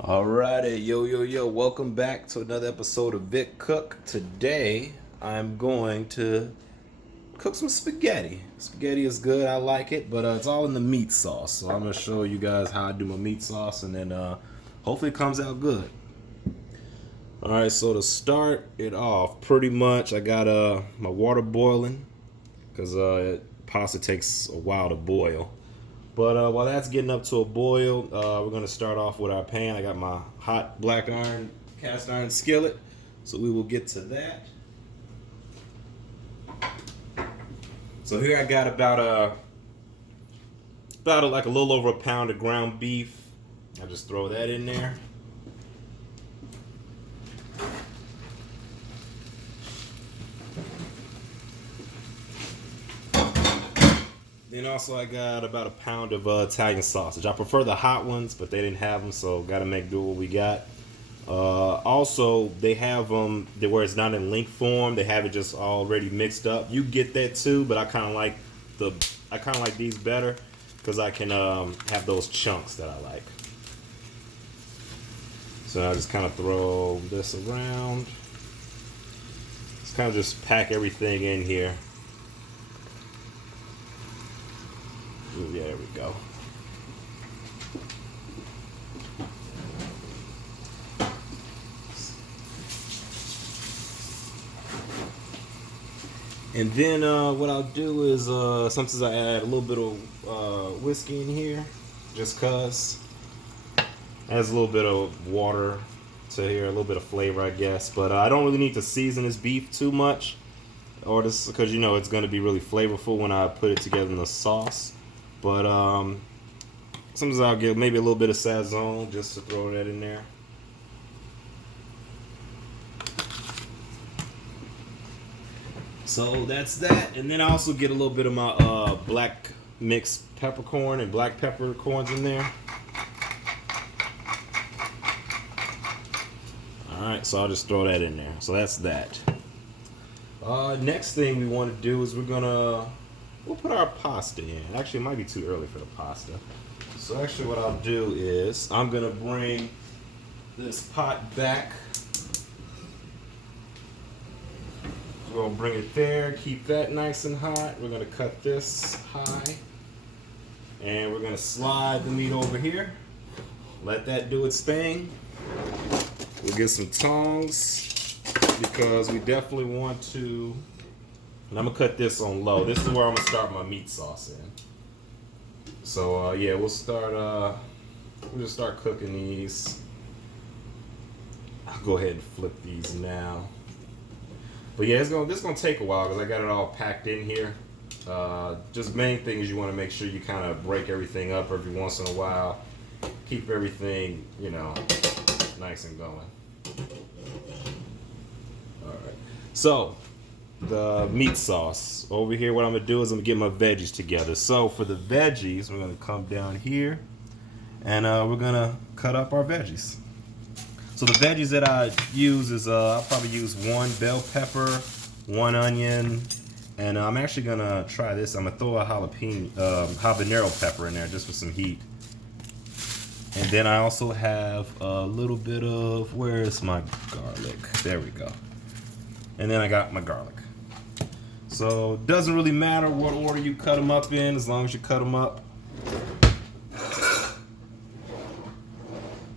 Alrighty, yo, welcome back to another episode of Vic Cook. Today, I'm going to cook some spaghetti. Spaghetti is good, I like it, but it's all in the meat sauce. So I'm going to show you guys how I do my meat sauce, and then hopefully it comes out good. Alright, so to start it off, pretty much I got my water boiling, because pasta takes a while to boil. But while that's getting up to a boil, we're going to start off with our pan. I got my hot black iron, cast iron skillet. So we will get to that. So here I got about like a little over a pound of ground beef. I just throw that in there. Then also I got about a pound of Italian sausage. I prefer the hot ones, but they didn't have them, so got to make do what we got. Also, they have them where it's not in link form. They have it just already mixed up. You get that too, but I kind of like these better because I can have those chunks that I like. So I just kind of throw this around. Just kind of just pack everything in here. Ooh, yeah, there we go. And then what I'll do is sometimes I add a little bit of whiskey in here, just cause. Adds a little bit of water to here, a little bit of flavor, I guess. But I don't really need to season this beef too much, or this because it's going to be really flavorful when I put it together in the sauce. But sometimes I'll give maybe a little bit of Sazon just to throw that in there. So that's that. And then I also get a little bit of my black mixed peppercorn and black peppercorns in there. Alright, so I'll just throw that in there. So that's that. Next thing we want to do is we'll put our pasta in. Actually, it might be too early for the pasta. So actually what I'll do is I'm going to bring this pot back. We're going to bring it there, keep that nice and hot. We're going to cut this high. And we're going to slide the meat over here. Let that do its thing. We'll get some tongs because we definitely want to. And I'm gonna cut this on low. This is where I'm gonna start my meat sauce in. So yeah, we'll just start cooking these. I'll go ahead and flip these now. But yeah, this is gonna take a while because I got it all packed in here. Just main thing is you want to make sure you kind of break everything up every once in a while. Keep everything, nice and going. All right. So the meat sauce over here, what I'm gonna do is I'm gonna get my veggies together. So for the veggies, we're gonna come down here and we're gonna cut up our veggies. So the veggies that I use is I'll probably use one bell pepper, one onion, and I'm actually gonna try this. I'm gonna throw a habanero pepper in there just for some heat. And then I also have a little bit of, where's my garlic? There we go. And then I got my garlic. So it doesn't really matter what order you cut them up in, as long as you cut them up.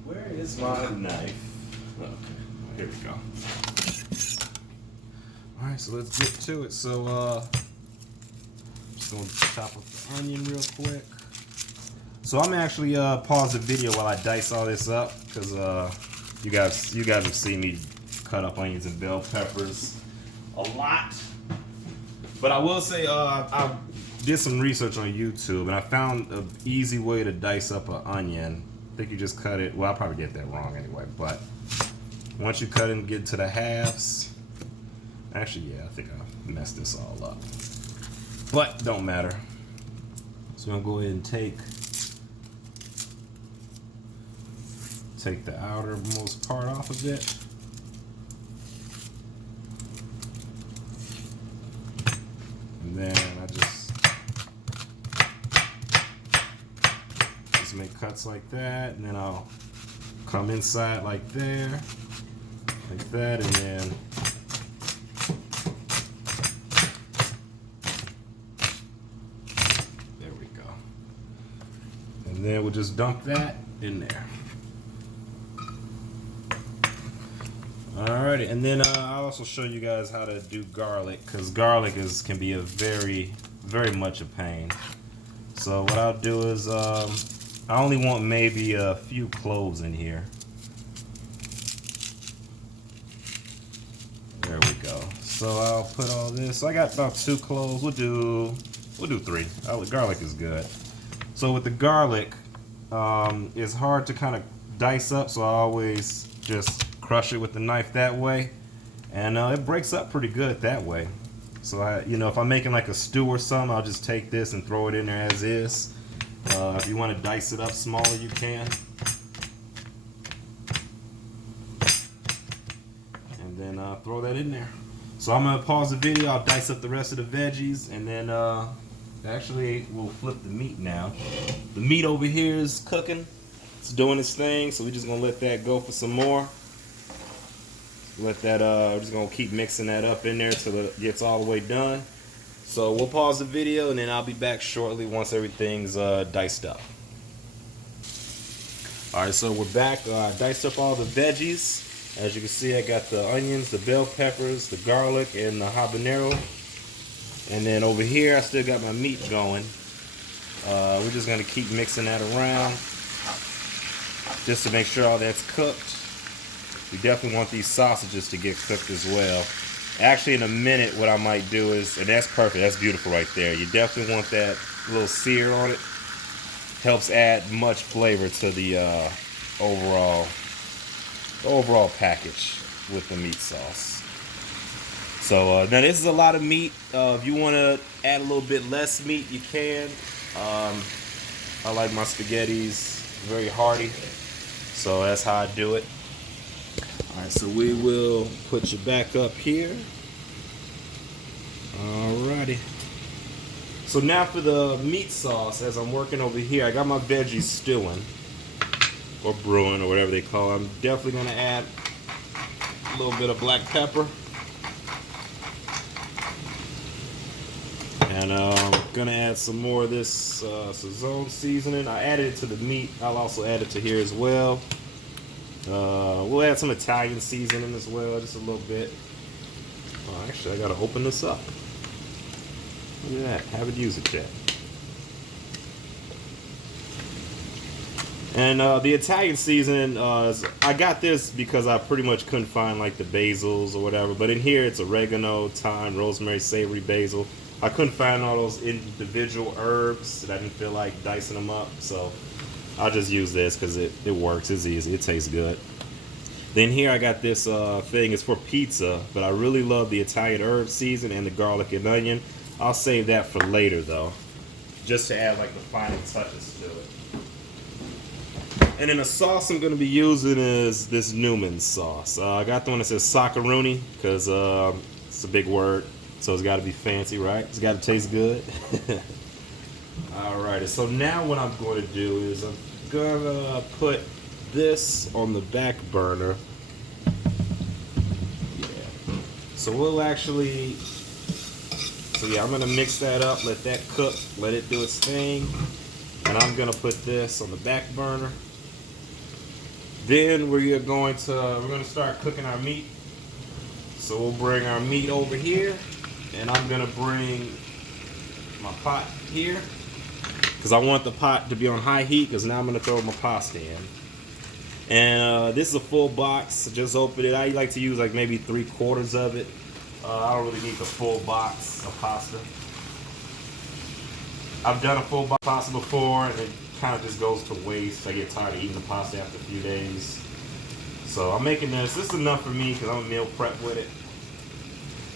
Where is my knife? Okay, here we go. All right, so let's get to it. So I'm just gonna chop up the onion real quick. So I'm actually pause the video while I dice all this up because you guys have seen me cut up onions and bell peppers a lot. But I will say I did some research on YouTube and I found an easy way to dice up an onion. I think you just cut it. Well, I probably did that wrong anyway. But once you cut it and get to the halves, actually, yeah, I think I messed this all up. But don't matter. So I'm gonna go ahead and take the outermost part off of it. And then I just make cuts like that, and then I'll come inside like there, like that, and then there we go. And then we'll just dump that in there. Alrighty, and then I'll also show you guys how to do garlic, because garlic can be a very much a pain. So what I'll do is I only want maybe a few cloves in here. There we go. So I'll put all this. I got about 2 cloves. We'll do 3. Garlic is good. So with the garlic, it's hard to kind of dice up, so I always just crush it with the knife that way, and it breaks up pretty good that way. So if I'm making like a stew or something, I'll just take this and throw it in there as is. If you want to dice it up smaller, you can. And then throw that in there. So I'm gonna pause the video. I'll dice up the rest of the veggies, and then actually we'll flip the meat now. The meat over here is cooking. It's doing its thing, so we're just gonna let that go for some more. Let that, we're just gonna keep mixing that up in there till it gets all the way done. So we'll pause the video, and then I'll be back shortly once everything's diced up. Alright, so we're back. Diced up all the veggies. As you can see, I got the onions, the bell peppers, the garlic, and the habanero. And then over here, I still got my meat going. We're just gonna keep mixing that around just to make sure all that's cooked. We definitely want these sausages to get cooked as well. Actually, in a minute, what I might do is, and that's perfect, that's beautiful right there. You definitely want that little sear on it. Helps add much flavor to the overall package with the meat sauce. So now this is a lot of meat. If you want to add a little bit less meat, you can. I like my spaghettis very hearty, so that's how I do it. Alright, so we will put you back up here. Alrighty. So now for the meat sauce, as I'm working over here, I got my veggies stewing, or brewing, or whatever they call it. I'm definitely going to add a little bit of black pepper. And I'm going to add some more of this Sazón seasoning. I added it to the meat. I'll also add it to here as well. We'll add some Italian seasoning as well, just a little bit. Oh, actually, I gotta open this up. Look at that, haven't used it yet. And the Italian seasoning, I got this because I pretty much couldn't find like the basils or whatever, but in here it's oregano, thyme, rosemary, savory, basil. I couldn't find all those individual herbs, and I didn't feel like dicing them up, so I'll just use this because it works, it's easy, it tastes good. Then here I got this thing, it's for pizza, but I really love the Italian herb season and the garlic and onion. I'll save that for later though, just to add like the final touches to it. And then the sauce I'm going to be using is this Newman's sauce. I got the one that says Saccaroni because it's a big word, so it's got to be fancy, right? It's got to taste good. Alrighty, so now what I'm going to do is I'm going to put this on the back burner. Yeah. So we'll actually, I'm going to mix that up, let that cook, let it do its thing. And I'm going to put this on the back burner. Then we're going to start cooking our meat. So we'll bring our meat over here, and I'm going to bring my pot here, because I want the pot to be on high heat, because now I'm going to throw my pasta in. And this is a full box. Just open it. I like to use like maybe 3/4 of it. I don't really need the full box of pasta. I've done a full box of pasta before, and it kind of just goes to waste. I get tired of eating the pasta after a few days. So I'm making this. This is enough for me because I'm a meal prep with it.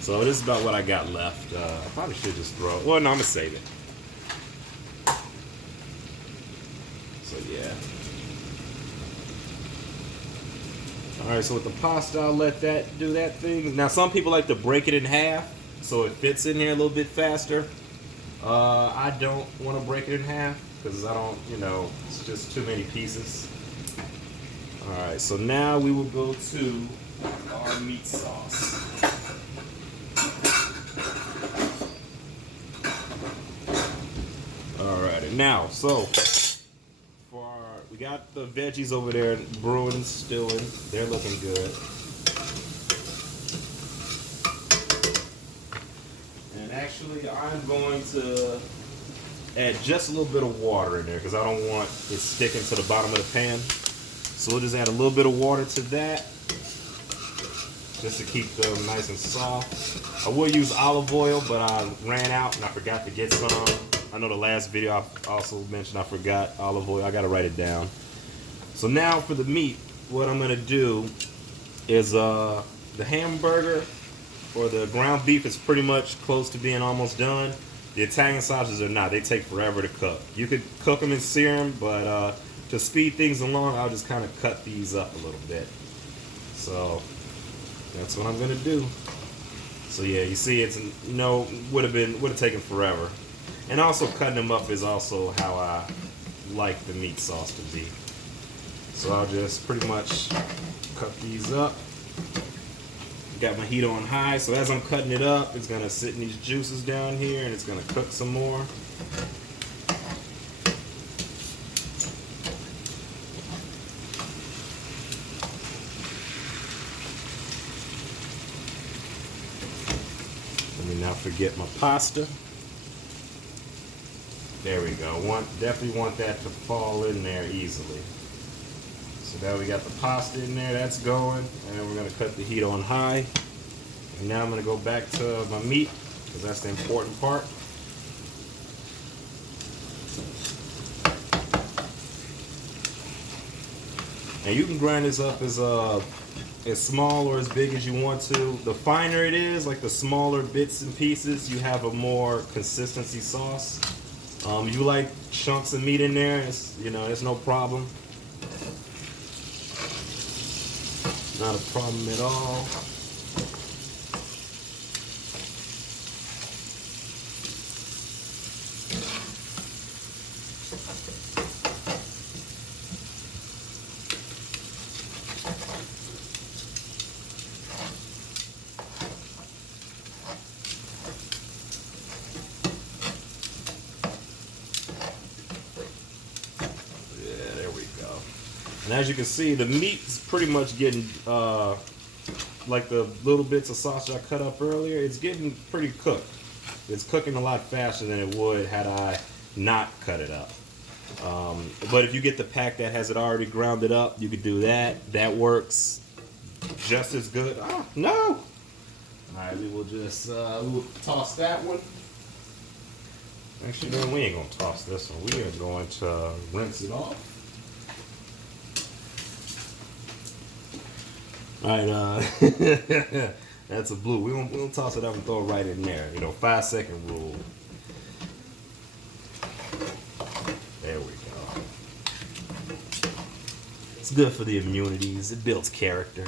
So this is about what I got left. I probably should just throw it. Well, no, I'm going to save it. So yeah. Alright, so with the pasta, I'll let that do that thing. Now, some people like to break it in half so it fits in here a little bit faster. I don't want to break it in half because I don't, it's just too many pieces. Alright, so now we will go to our meat sauce. Alrighty, now, so we got the veggies over there brewing, stewing. They're looking good. And actually, I'm going to add just a little bit of water in there because I don't want it sticking to the bottom of the pan. So we'll just add a little bit of water to that just to keep them nice and soft. I would use olive oil, but I ran out and I forgot to get some. I know the last video I also mentioned I forgot olive oil. I gotta write it down. So now for the meat, what I'm gonna do is the hamburger or the ground beef is pretty much close to being almost done. The Italian sausages are not. They take forever to cook. You could cook them and sear them, but to speed things along, I'll just kind of cut these up a little bit. So that's what I'm gonna do. So yeah, you see, it's would have taken forever. And also cutting them up is also how I like the meat sauce to be. So I'll just pretty much cut these up. Got my heat on high, so as I'm cutting it up, it's gonna sit in these juices down here and it's gonna cook some more. Let me not forget my pasta. There we go. Definitely want that to fall in there easily. So now we got the pasta in there, that's going, and then we're gonna cut the heat on high. And now I'm gonna go back to my meat, because that's the important part. And you can grind this up as small or as big as you want to. The finer it is, like the smaller bits and pieces, you have a more consistency sauce. You like chunks of meat in there, it's no problem. Not a problem at all. And as you can see, the meat's pretty much getting, like the little bits of sausage I cut up earlier, it's getting pretty cooked. It's cooking a lot faster than it would had I not cut it up. But if you get the pack that has it already grounded up, you could do that. That works just as good. Oh, no! All right, we will just we'll toss that one. Actually, no, we ain't gonna toss this one. We are going to rinse it off. Alright, that's a blue. We won't toss it up and throw it right in there. 5-second rule. There we go. It's good for the immunities. It builds character.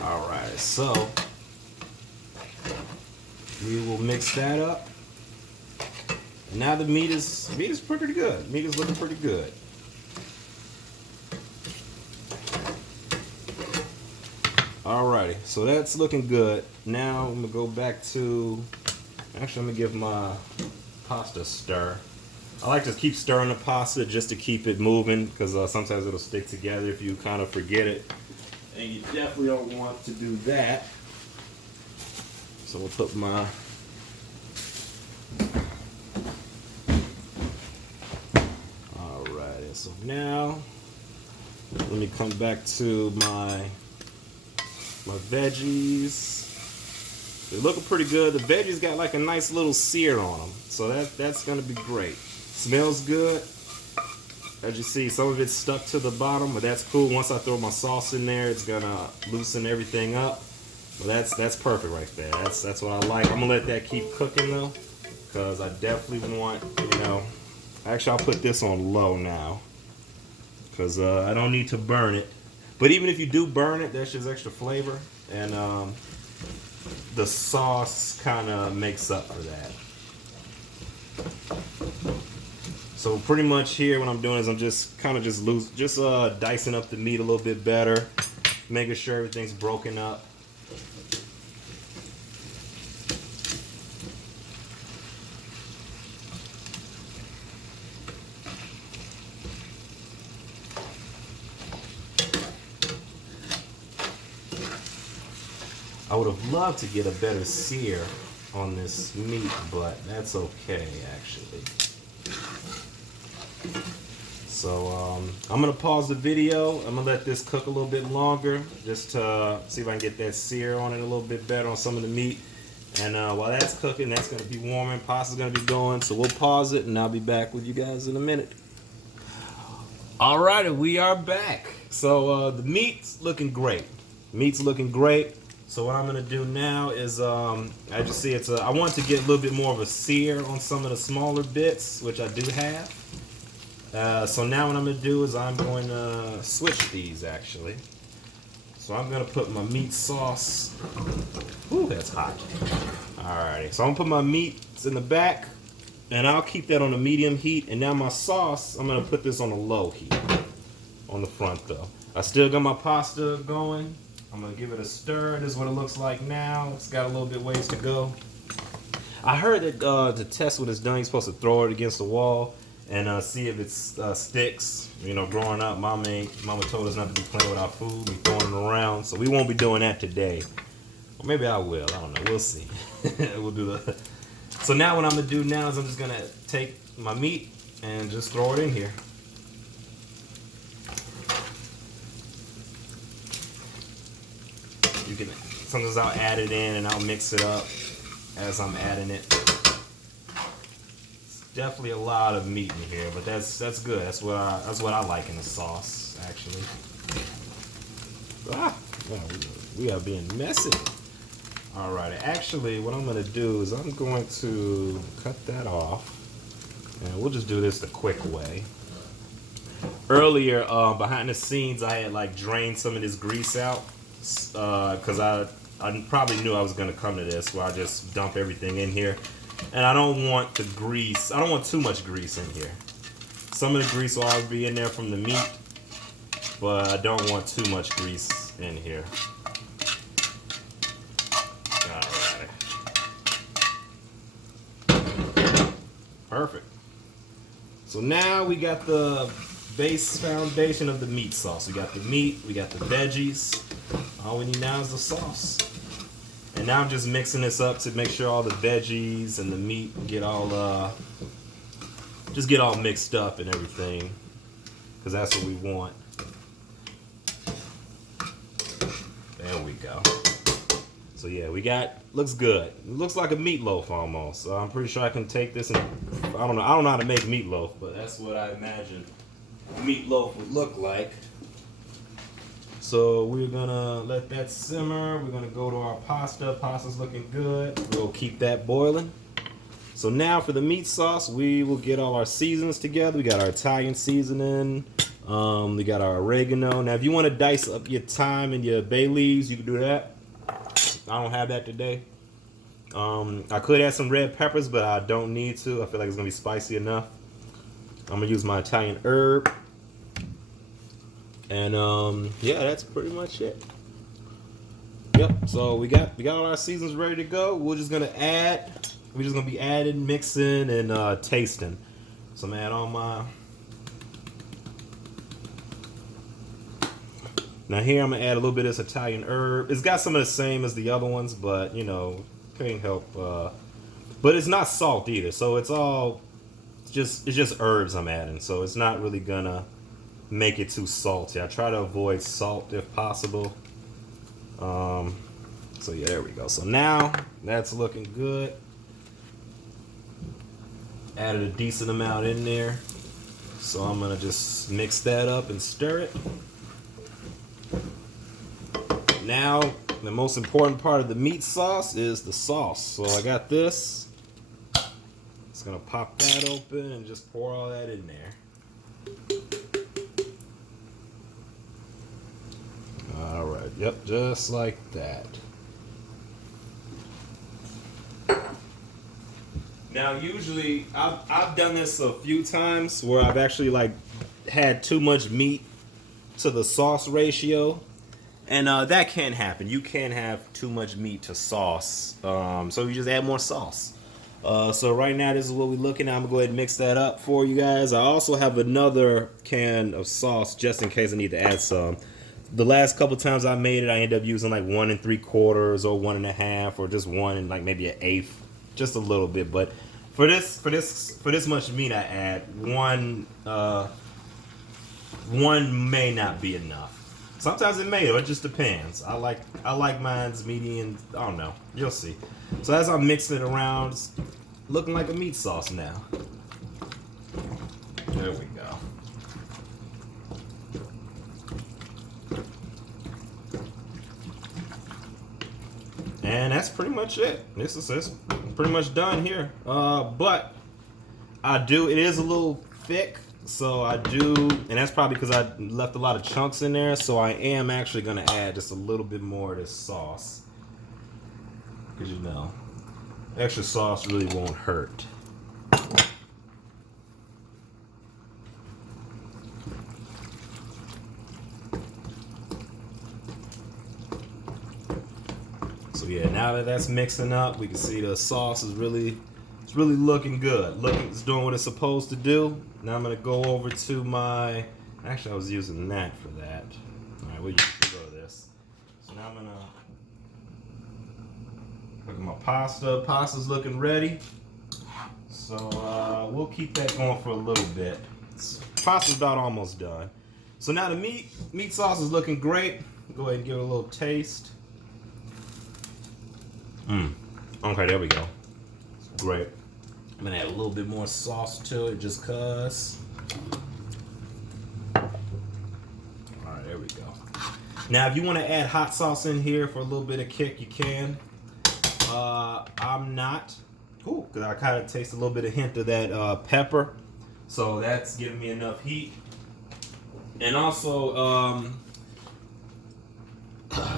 Alright, so we will mix that up. And now the meat is pretty good. Meat is looking pretty good. Alrighty, so that's looking good. Now I'm gonna go back to, actually I'm gonna give my pasta a stir. I like to keep stirring the pasta just to keep it moving, because sometimes it'll stick together if you kind of forget it. And you definitely don't want to do that. So we'll put my alrighty, so now let me come back to my veggies. They're looking pretty good. The veggies got like a nice little sear on them, so that's gonna be great. Smells good. As you see, some of it's stuck to the bottom, but that's cool. Once I throw my sauce in there, it's gonna loosen everything up. Well, that's perfect right there. That's what I like. I'm gonna let that keep cooking though, because I definitely want, actually I'll put this on low now, because I don't need to burn it. But even if you do burn it, that's just extra flavor, and the sauce kind of makes up for that. So pretty much here, what I'm doing is I'm just kind of dicing up the meat a little bit better, making sure everything's broken up. I would have loved to get a better sear on this meat, but that's okay actually. So I'm gonna pause the video. I'm gonna let this cook a little bit longer, just to see if I can get that sear on it a little bit better on some of the meat. And while that's cooking, that's gonna be warming. Pasta's gonna be going. So we'll pause it, and I'll be back with you guys in a minute. Alrighty, we are back. So the meat's looking great. Meat's looking great. So what I'm gonna do now is, I just see I want to get a little bit more of a sear on some of the smaller bits, which I do have. So now what I'm gonna do is I'm going to switch these actually. So I'm gonna put my meat sauce. Ooh, that's hot. Alrighty, so I'm gonna put my meats in the back, and I'll keep that on a medium heat. And now my sauce, I'm gonna put this on a low heat on the front though. I still got my pasta going. I'm gonna give it a stir. This is what it looks like now. It's got a little bit ways to go. I heard that to test when it's done, you're supposed to throw it against the wall and see if it sticks. You know, growing up, Mama told us not to be playing with our food, be throwing it around. So we won't be doing that today. Or maybe I will. I don't know. We'll see. We'll do the. So now what I'm gonna do now is I'm just gonna take my meat and just throw it in here. You can, sometimes I'll add it in and I'll mix it up as I'm adding it. It's definitely a lot of meat in here, but that's good. That's what I like in the sauce, actually. Ah, well, we are being messy. Alright, actually, what I'm gonna do is I'm going to cut that off, and we'll just do this the quick way. Earlier, behind the scenes, I had like drained some of this grease out. Because I probably knew I was going to come to this where I just dump everything in here. And I don't want the grease, I don't want too much grease in here. Some of the grease will always be in there from the meat, but I don't want too much grease in here. Alright. Perfect. So now we got the base foundation of the meat sauce. We got the meat, we got the veggies. All we need now is the sauce. And now I'm just mixing this up to make sure all the veggies and the meat get all just get all mixed up and everything, because that's what we want. There we go. So yeah, we got, looks good. It looks like a meatloaf almost. So I'm pretty sure I can take this and I don't know how to make meatloaf, but that's what I imagine meatloaf would look like. So we're gonna let that simmer. We're gonna go to our pasta. Pasta's looking good. We'll keep that boiling. So now for the meat sauce, we will get all our seasons together. We got our Italian seasoning. We got our oregano. Now if you want to dice up your thyme and your bay leaves, you can do that. I don't have that today. I could add some red peppers, but I don't need to. I feel like it's gonna be spicy enough. I'm gonna use my Italian herb. And yeah, that's pretty much it. Yep, so we got all our seasons ready to go. We're just gonna be adding, mixing, and tasting. So I'm gonna add all my. Now here I'm gonna add a little bit of this Italian herb. It's got some of the same as the other ones, but you know, can't help. But it's not salt either, so it's just herbs I'm adding. So it's not really gonna make it too salty. I try to avoid salt if possible. So yeah, there we go. So now that's looking good. Added a decent amount in there. So I'm gonna just mix that up and stir it. Now the most important part of the meat sauce is the sauce. So I got this. Just gonna pop that open and just pour all that in there. All right, yep, just like that. Now, usually, I've done this a few times where I've actually like had too much meat to the sauce ratio, and that can happen. You can have too much meat to sauce, so you just add more sauce. So right now, this is what we're looking at. I'm gonna go ahead and mix that up for you guys. I also have another can of sauce just in case I need to add some. The last couple times I made it, I ended up using like 1 3/4 or 1.5 or just 1 and like maybe 1/8, just a little bit. But for this much meat I add, one may not be enough. Sometimes it may, or it just depends. I like mine's meaty, and I don't know. You'll see. So as I'm mixing it around, it's looking like a meat sauce now. There we go. And that's pretty much it. This is pretty much done here. But it is a little thick, so I do, and that's probably because I left a lot of chunks in there, so I am actually gonna add just a little bit more of this sauce. Because extra sauce really won't hurt. So yeah, now that that's mixing up, we can see the sauce is really looking good. It's doing what it's supposed to do. Now I'm gonna go over to my, actually I was using that for that. All right, we'll go to this. So now I'm gonna look at my pasta. Pasta's looking ready. So we'll keep that going for a little bit. Pasta's about almost done. So now the meat sauce is looking great. Go ahead and give it a little taste. Okay, there we go. It's great. I'm gonna add a little bit more sauce to it just cause. Alright, there we go. Now if you want to add hot sauce in here for a little bit of kick, you can. I'm not. Cool, because I kind of taste a little bit of hint of that pepper. So that's giving me enough heat. And also,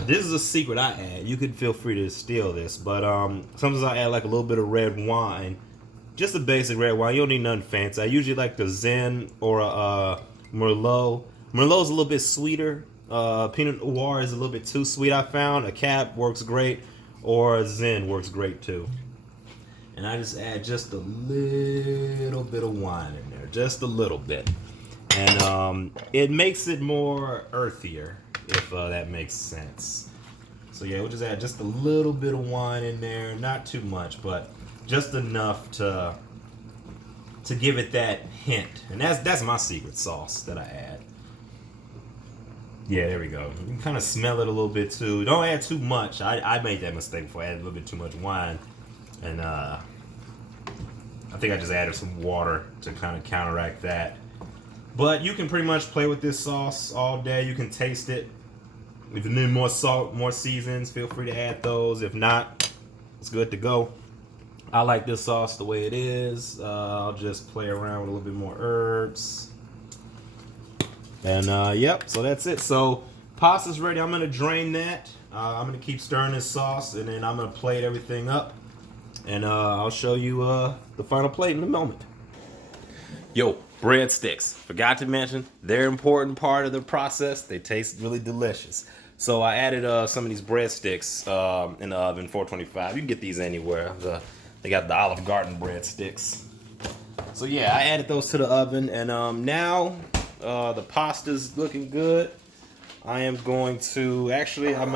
this is a secret I add. You could feel free to steal this, but sometimes I add like a little bit of red wine, just a basic red wine. You don't need nothing fancy. I usually like the Zen or a Merlot. Merlot's a little bit sweeter. Pinot Noir is a little bit too sweet. I found a Cab works great, or a Zen works great too. And I just add just a little bit of wine in there, just a little bit, and it makes it more earthier, if that makes sense. So yeah, we'll just add just a little bit of wine in there, not too much, but just enough to give it that hint. And that's my secret sauce that I add. Yeah, there we go. You can kind of smell it a little bit too. Don't add too much. I made that mistake before. I added a little bit too much wine, and I think I just added some water to kind of counteract that. But you can pretty much play with this sauce all day. You can taste it. If you need more salt, more seasons, feel free to add those. If not, it's good to go. I like this sauce the way it is. I'll just play around with a little bit more herbs. And yep, so that's it. So pasta's ready. I'm gonna drain that. I'm gonna keep stirring this sauce, and then I'm gonna plate everything up. And I'll show you the final plate in a moment. Yo, breadsticks. Forgot to mention, they're an important part of the process. They taste really delicious. So I added some of these breadsticks in the oven, 425. You can get these anywhere. They got the Olive Garden breadsticks. So yeah, I added those to the oven, and now the pasta's looking good. I'm going to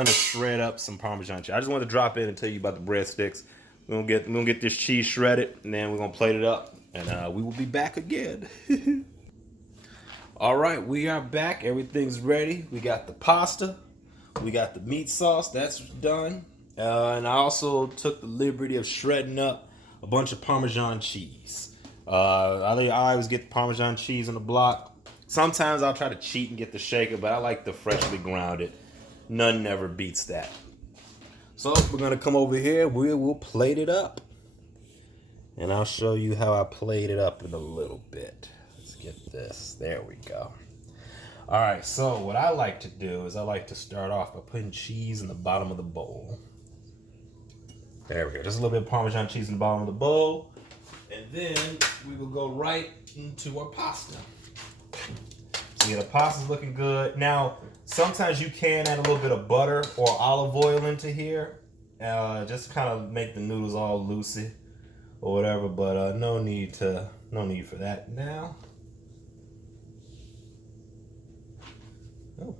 shred up some Parmesan cheese. I just wanted to drop in and tell you about the breadsticks. We're gonna get this cheese shredded, and then we're gonna plate it up, and we will be back again. All right, we are back. Everything's ready. We got the pasta, we got the meat sauce. That's done, and I also took the liberty of shredding up a bunch of Parmesan cheese. I always get the Parmesan cheese on the block. Sometimes I'll try to cheat and get the shaker, but I like the freshly grounded. None never beats that. So we're gonna come over here. We will plate it up, and I'll show you how I plate it up in a little bit. Let's get this. There we go. All right. So what I like to do is I like to start off by putting cheese in the bottom of the bowl. There we go. Just a little bit of Parmesan cheese in the bottom of the bowl. then we will go right into our pasta. So yeah, the pasta's looking good. Now, sometimes you can add a little bit of butter or olive oil into here. Just to kind of make the noodles all loosey or whatever, but no need for that now. Oh,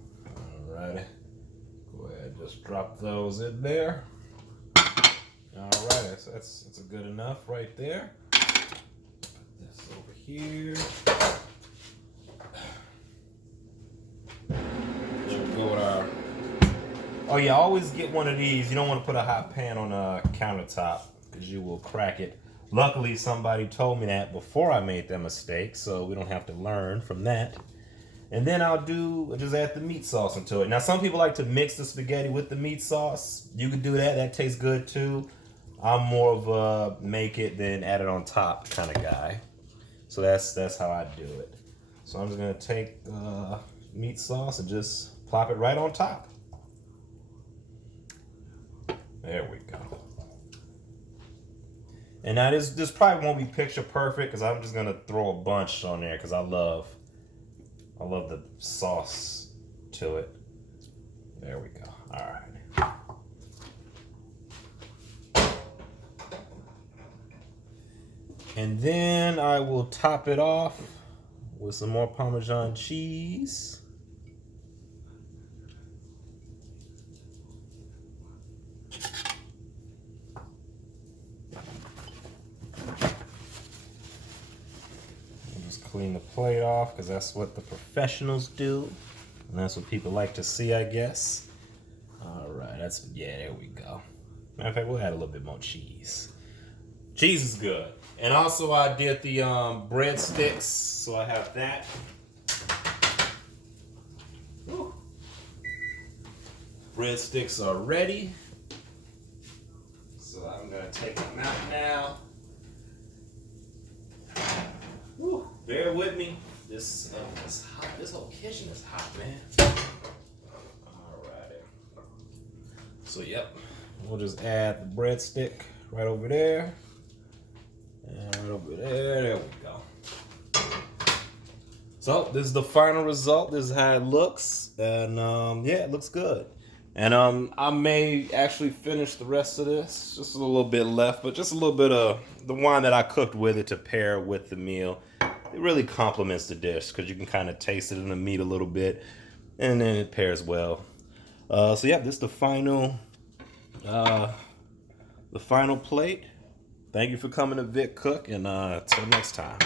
alrighty. Go ahead, just drop those in there. Alright, so that's a good enough right there. Put this over here. There we go with our. Oh yeah, always get one of these. You don't want to put a hot pan on a countertop because you will crack it. Luckily, somebody told me that before I made that mistake, so we don't have to learn from that. And then I'll just add the meat sauce into it. Now, some people like to mix the spaghetti with the meat sauce. You could do that. That tastes good too. I'm more of a make it then add it on top kind of guy. So that's how I do it. So I'm just gonna take meat sauce and just plop it right on top. There we go. And now this probably won't be picture perfect because I'm just gonna throw a bunch on there because I love the sauce to it. There we go. All right. And then I will top it off with some more Parmesan cheese. Just clean the plate off because that's what the professionals do. And that's what people like to see, I guess. All right, there we go. Matter of fact, we'll add a little bit more cheese. Cheese is good. And also I did the breadsticks, so I have that. Woo. Breadsticks are ready. So I'm gonna take them out now. Woo. Bear with me. This hot. This whole kitchen is hot, man. Alrighty. So yep, we'll just add the breadstick right over there. And right over there we go. So this is the final result. This is how it looks, and yeah, it looks good. And I may actually finish the rest of this. Just a little bit left, but just a little bit of the wine that I cooked with it to pair with the meal. It really complements the dish because you can kind of taste it in the meat a little bit, and then it pairs well. So yeah, this is the final plate. Thank you for coming to Vic Cook, and until next time.